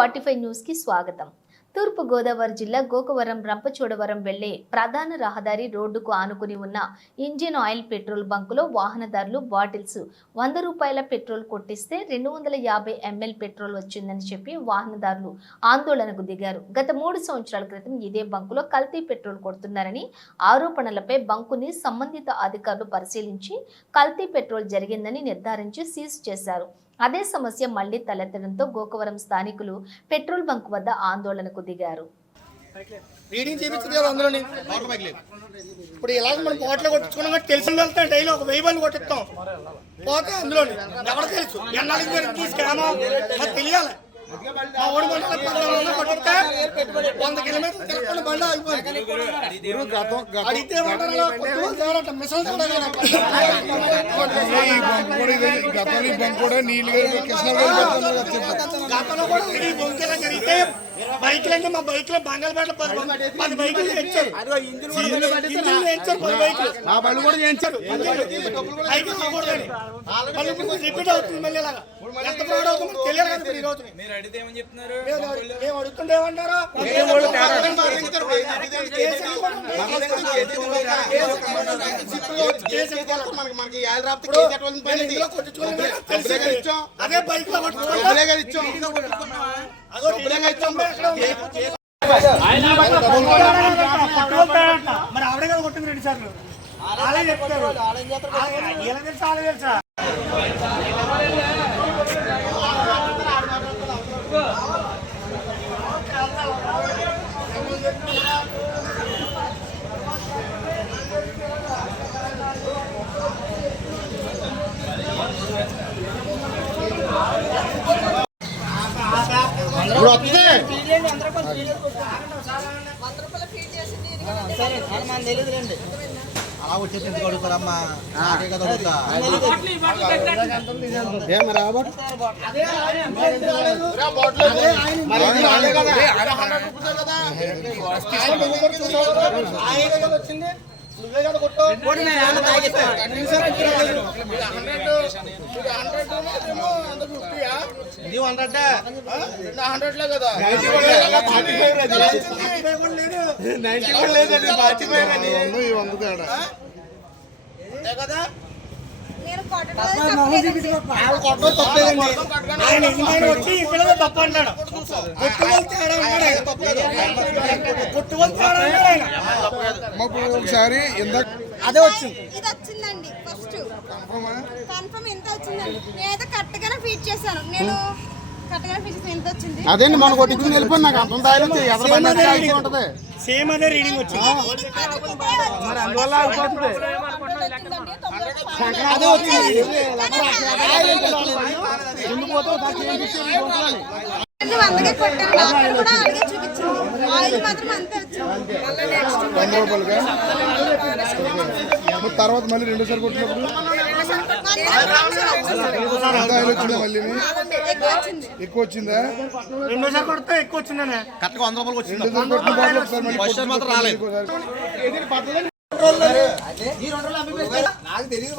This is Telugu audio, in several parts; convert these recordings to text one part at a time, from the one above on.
45 న్యూస్ కి స్వాగతం. తూర్పు గోదావరి జిల్లా గోకవరం రంపచోడవరం వెళ్లే ప్రధాన రహదారి రోడ్డుకు ఆనుకుని ఉన్న ఇంజిన్ ఆయిల్ పెట్రోల్ బంకులో వాహనదారులు బాటిల్స్ 100 రూపాయల పెట్రోల్ కొట్టిస్తే 250 ml పెట్రోల్ వచ్చిందని చెప్పి వాహనదారులు ఆందోళనకు దిగారు. గత 3 సంవత్సరాల క్రితం ఇదే బంకులో కల్తీ పెట్రోల్ కొడుతున్నారని ఆరోపణలపై బంకుని సంబంధిత అధికారులు పరిశీలించి కల్తీ పెట్రోల్ జరిగిందని నిర్ధారించి సీజ్ చేశారు. అదే సమస్య మళ్లీ తలెత్తడంతో గోకవరం స్థానికులు పెట్రోల్ బంక్ వద్ద ఆందోళనకు దిగారు. రీడింగ్ చేయించదు కదా అందులోని ఇప్పుడు ఇలాగ మనం బాటిల్ కొట్టుకున్నాం తెలిసిన వెళ్తాం డైలీ ఒక 1000 రూపాయలు కొట్టిస్తాం పోతే అందులోని ఎవరు తెలుసు ఎన్నాళ్ళకి జరిగింది స్కామ్ అది తెలియాలి. మా ఓడి బండి కొట్టిస్తే 100 కిలోమీటర్లు తిరగకుండా బండి ఆగిపోయింది. అడిగితే గతంలో కూడా ఈ బొంకెలా జరిగితే బైక్లు అంటే మా బైక్ లో బంగాళపేట 10 బైకులు చేయించారు. 10 బైకులు నా బండి కూడా చేయించారు. రిపీట్ అవుతుంది మళ్ళీ ఇలాగా ఎంత ఫ్రాడ్ అవుతుందో తెలియదు కదా ఈ రోజు. మేము అడుగుతుంటే ఏమంటారు అదే బైక్ లో మరి ఆవిడే కదా కొట్టింది 2 సార్లు. అలా చెప్తారు ఎలా తెలుసా అలా తెలుసా అలా వచ్చేసి ఎందుకు అడుగుతారమ్మా నువ్వే కదా కొట్టు కదా ఆయన యజమాని వచ్చి ఈ పిల్లలు తప్పు అంటాడు. ఒకసారి అదే వచ్చింది ఇది వచ్చిందండి ఫస్ట్ కన్ఫర్మ్ ఎంత వచ్చిందండి. నేనైతే కరెక్ట్ గానే ఫీడ్ చేశాను. నేను కరెక్ట్ గానే ఫీడ్ చేశాను. ఎంత వచ్చింది అదే మనం కొట్టించుకుని వెళ్ళిపోయి నాకు అంత ఉంటది. సేమ్ అదే రీడింగ్ వచ్చింది. మరి అందువల్ల అదే వచ్చింది. 100కే కొట్టాను. డాక్టర్ కూడా అలాగే చూపించింది. ఆయిల్ మాత్రం అంతే వచ్చింది. 100 రూపాయలుగా తర్వాత మళ్ళీ 2 సార్లు కొట్టినప్పుడు మళ్ళీ ఎక్కువ వచ్చిందా? 2 సార్లు కొడితే ఎక్కువ వచ్చిందనే కరెక్ట్గా 100 రూపాయలు వచ్చింది. మాత్రం రాలేదు. నాకు తెలియదు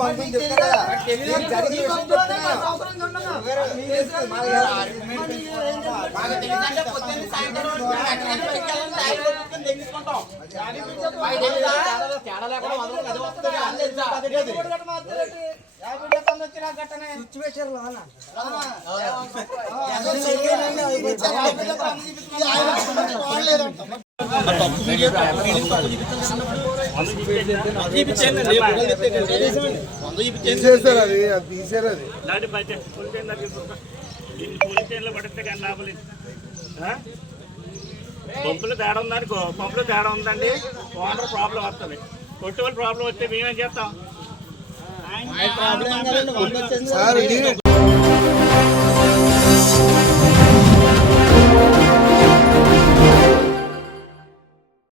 పంపులు తేడా ఉందనుకో, పంపులు తేడా ఉందండి, ఓనర్ ప్రాబ్లం వస్తుంది. కొట్టువల్ ప్రాబ్లం వస్తే మేమేం చేస్తాం?